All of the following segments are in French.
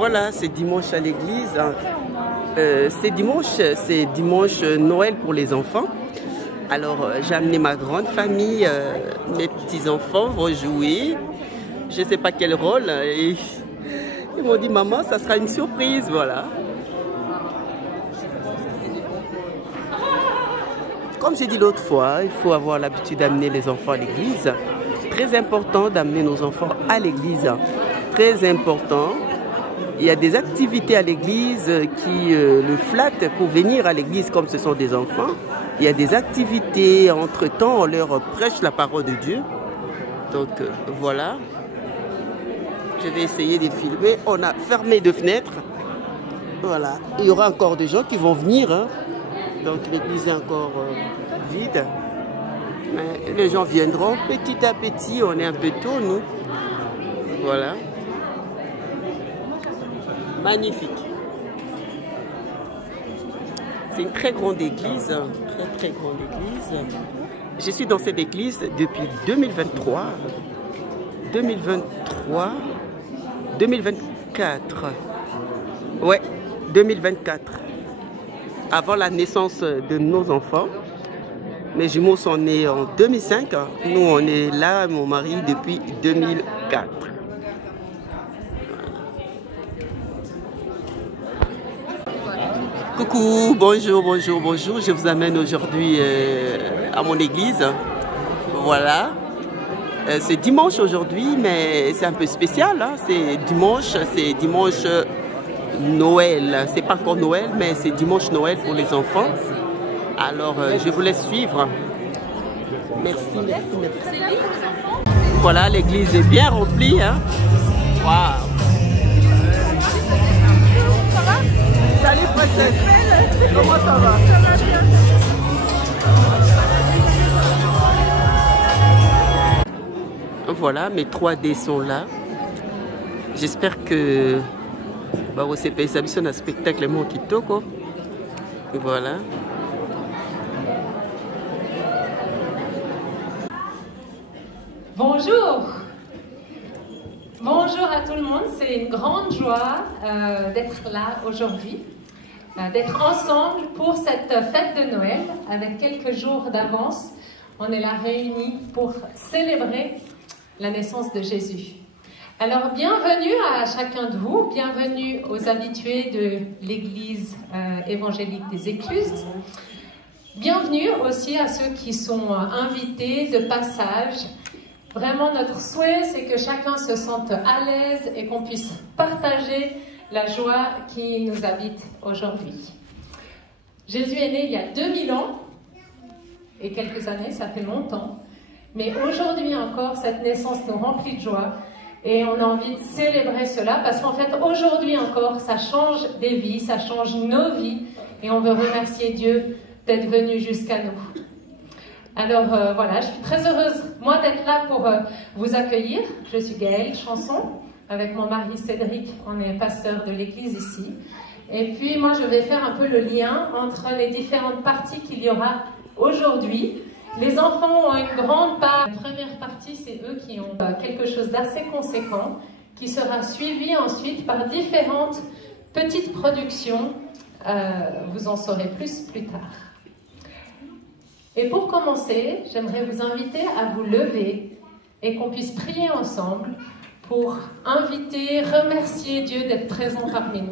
Voilà, c'est dimanche à l'église. C'est dimanche Noël pour les enfants. Alors, j'ai amené ma grande famille, mes petits-enfants vont jouer. Je ne sais pas quel rôle. Et ils m'ont dit, maman, ça sera une surprise, voilà. Comme j'ai dit l'autre fois, il faut avoir l'habitude d'amener les enfants à l'église. Très important d'amener nos enfants à l'église. Très important. Il y a des activités à l'église qui le flattent pour venir à l'église comme ce sont des enfants. Il y a des activités, entre-temps, on leur prêche la parole de Dieu. Donc voilà. Je vais essayer de filmer. On a fermé deux fenêtres. Voilà. Il y aura encore des gens qui vont venir. Hein. Donc l'église est encore vide. Mais les gens viendront petit à petit. On est un peu tôt, nous. Voilà. Magnifique. C'est une très grande église. Très grande église. Je suis dans cette église depuis 2023. 2024. Ouais, 2024. Avant la naissance de nos enfants. Mes jumeaux sont nés en 2005. Nous, on est là, mon mari, depuis 2004. Coucou, bonjour, bonjour, bonjour. Je vous amène aujourd'hui à mon église. Voilà. C'est dimanche aujourd'hui, mais c'est un peu spécial. Hein. C'est dimanche Noël. C'est pas encore Noël, mais c'est dimanche Noël pour les enfants. Alors, je vous laisse suivre. Merci, merci, merci. Voilà, l'église est bien remplie. Hein. Waouh. Salut, princesse. Comment ça va? Ça va bien. Voilà, mes 3D sont là. J'espère que c'est pas un spectacle mon kitoko. Voilà. Bonjour. Bonjour à tout le monde. C'est une grande joie d'être là aujourd'hui, d'être ensemble pour cette fête de Noël avec quelques jours d'avance. On est là réunis pour célébrer la naissance de Jésus. Alors, bienvenue à chacun de vous, bienvenue aux habitués de l'Église évangélique des Écluses. Bienvenue aussi à ceux qui sont invités de passage. Vraiment, notre souhait, c'est que chacun se sente à l'aise et qu'on puisse partager la joie qui nous habite aujourd'hui. Jésus est né il y a 2000 ans, et quelques années, ça fait longtemps. Mais aujourd'hui encore, cette naissance nous remplit de joie et on a envie de célébrer cela parce qu'en fait, aujourd'hui encore, ça change des vies, ça change nos vies et on veut remercier Dieu d'être venu jusqu'à nous. Alors voilà, je suis très heureuse, moi, d'être là pour vous accueillir. Je suis Gaëlle Chanson, avec mon mari Cédric, on est pasteur de l'église ici. Et puis moi, je vais faire un peu le lien entre les différentes parties qu'il y aura aujourd'hui. Les enfants ont une grande part. La première partie, c'est eux qui ont quelque chose d'assez conséquent, qui sera suivi ensuite par différentes petites productions. Vous en saurez plus tard. Et pour commencer, j'aimerais vous inviter à vous lever et qu'on puisse prier ensemble pour inviter, remercier Dieu d'être présent parmi nous.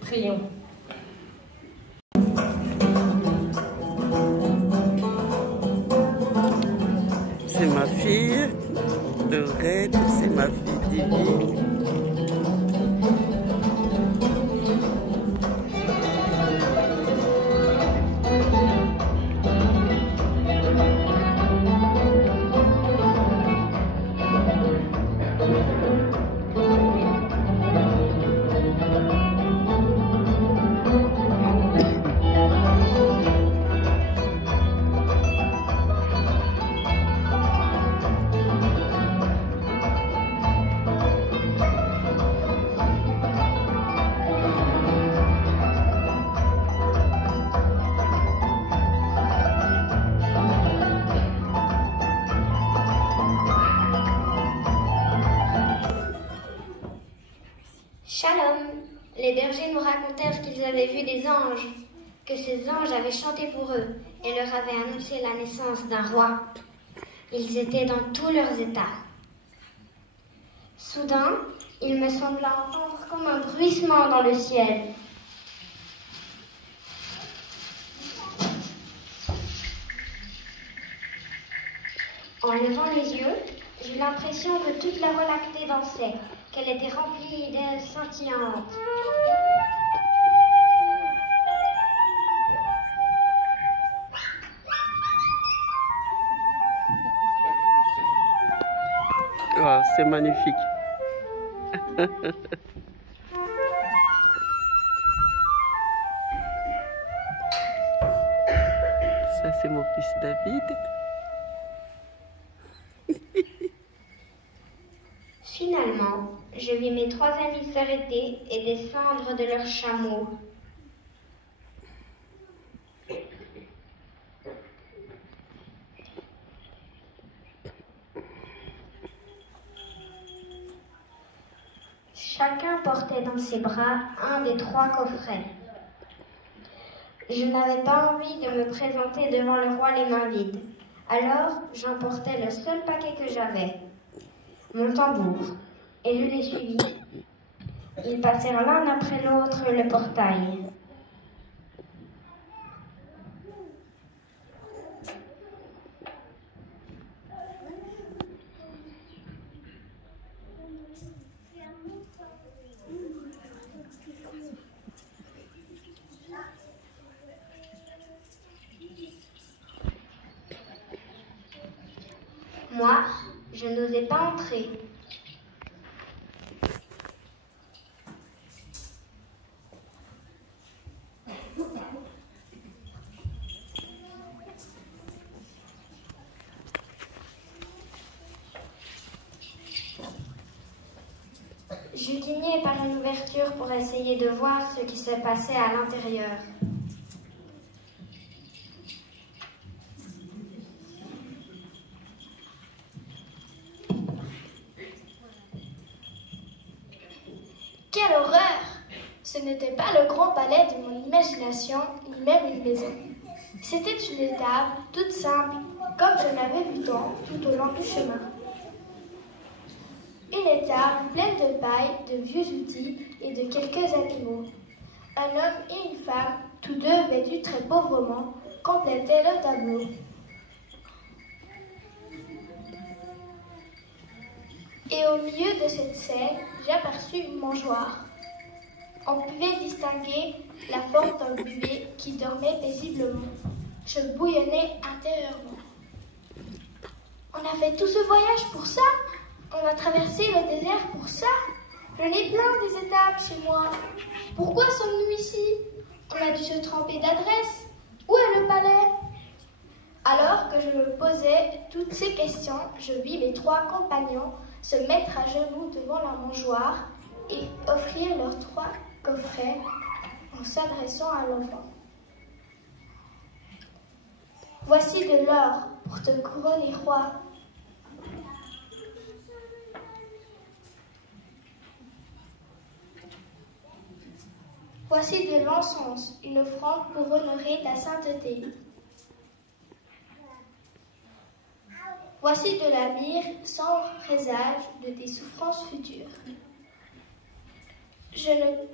Prions. C'est ma fille de Red, c'est ma fille divine. Shalom. Les bergers nous racontèrent qu'ils avaient vu des anges, que ces anges avaient chanté pour eux et leur avaient annoncé la naissance d'un roi. Ils étaient dans tous leurs états. Soudain, il me sembla entendre comme un bruissement dans le ciel. En levant les yeux, j'eus l'impression que toute la Voie lactée dansait, qu'elle était remplie d'ailes scintillantes. Wow, c'est magnifique. Ça, c'est mon fils David. Finalement, je vis mes 3 amis s'arrêter et descendre de leur chameau. Chacun portait dans ses bras un des 3 coffrets. Je n'avais pas envie de me présenter devant le roi les mains vides. Alors, j'emportai le seul paquet que j'avais, mon tambour, et je les suivis. Ils passèrent l'un après l'autre le portail. Moi, je n'osais pas entrer. Je guignais par une ouverture pour essayer de voir ce qui se passait à l'intérieur. Quelle horreur! Ce n'était pas le grand palais de mon imagination, ni même une maison. C'était une étable toute simple, comme je l'avais vu tant tout au long du chemin. Une étable pleine de paille, de vieux outils et de quelques animaux. Un homme et une femme, tous deux vêtus très pauvrement, complétaient le tableau. Et au milieu de cette scène, j'aperçus une mangeoire. On pouvait distinguer la forme d'un bébé qui dormait paisiblement. Je bouillonnais intérieurement. On a fait tout ce voyage pour ça? On a traversé le désert pour ça? J'en ai plein des étapes chez moi. Pourquoi sommes-nous ici? On a dû se tromper d'adresse. Où est le palais? Alors que je me posais toutes ces questions, je vis mes 3 compagnons se mettre à genoux devant la mangeoire et offrir leurs 3 coffrets en s'adressant à l'enfant. Voici de l'or pour te couronner roi. Voici de l'encens, une offrande pour honorer ta sainteté. Voici de la myrrhe sans présage de tes souffrances futures. Je ne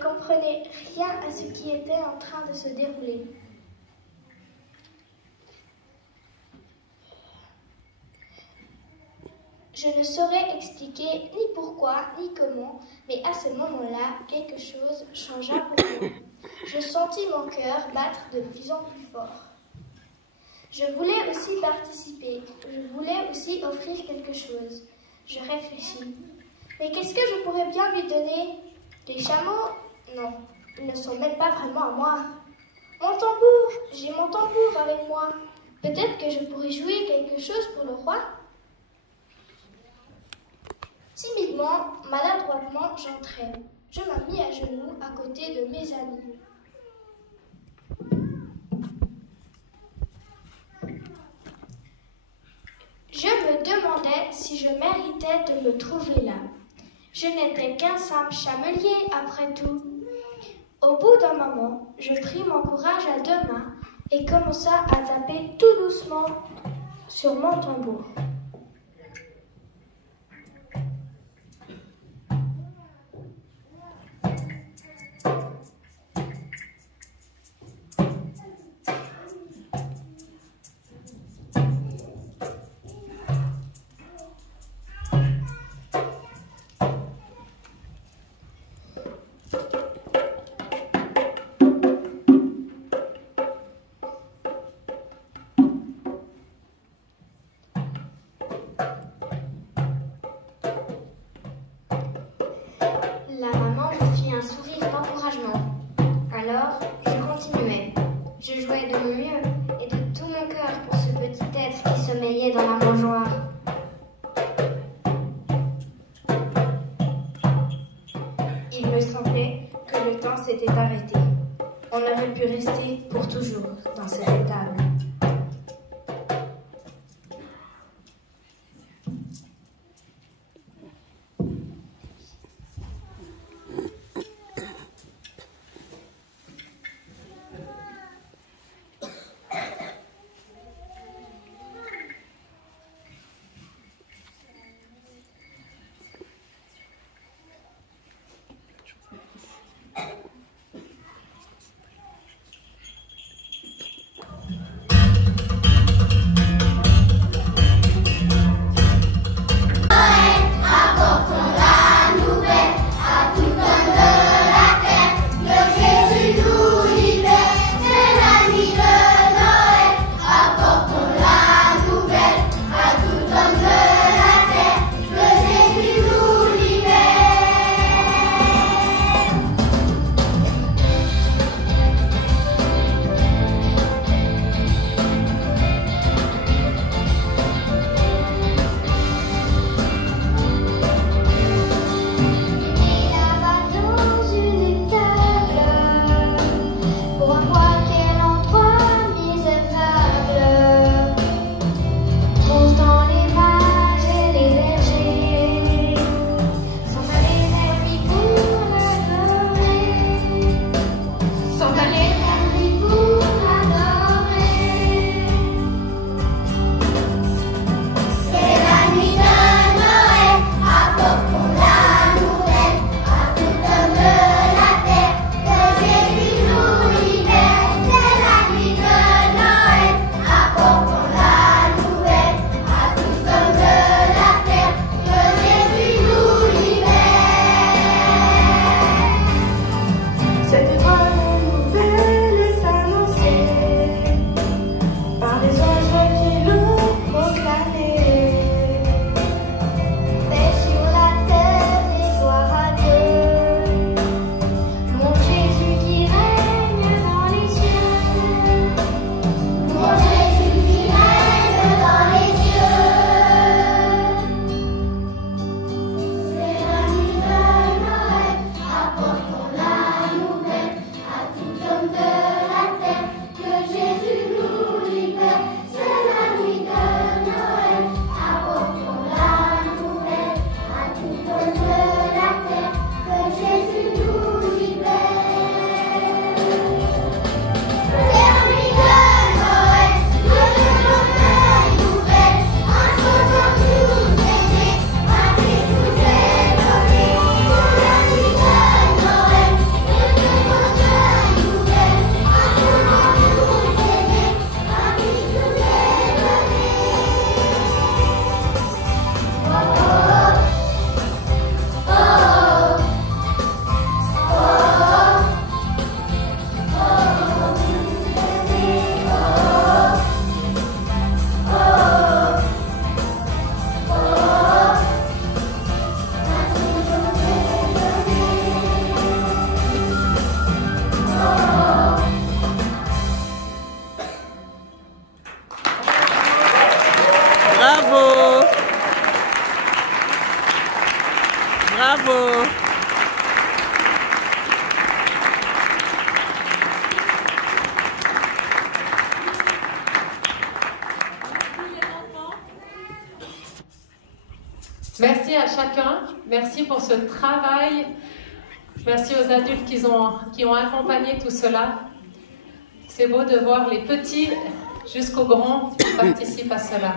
comprenais rien à ce qui était en train de se dérouler. Je ne saurais expliquer ni pourquoi ni comment, mais à ce moment-là, quelque chose changea pour moi. Je sentis mon cœur battre de plus en plus fort. Je voulais aussi participer, je voulais aussi offrir quelque chose. Je réfléchis. Mais qu'est-ce que je pourrais bien lui donner? Les chameaux? Non, ils ne sont même pas vraiment à moi. Mon tambour, j'ai mon tambour avec moi. Peut-être que je pourrais jouer quelque chose pour le roi? Timidement, maladroitement, j'entrai. Je me mis à genoux à côté de mes amis. Je me demandais si je méritais de me trouver là. Je n'étais qu'un simple chamelier après tout. Au bout d'un moment, je pris mon courage à 2 mains et commença à taper tout doucement sur mon tambour. La maman me fit un sourire d'encouragement. Alors, je continuais. Je jouais de mon mieux et de tout mon cœur pour ce petit être qui sommeillait dans la mangeoire. Il me semblait que le temps s'était arrêté. On aurait pu rester pour toujours dans cette étable. Bravo. Merci à chacun. Merci pour ce travail. Merci aux adultes qui ont accompagné tout cela. C'est beau de voir les petits jusqu'aux grands qui participent à cela.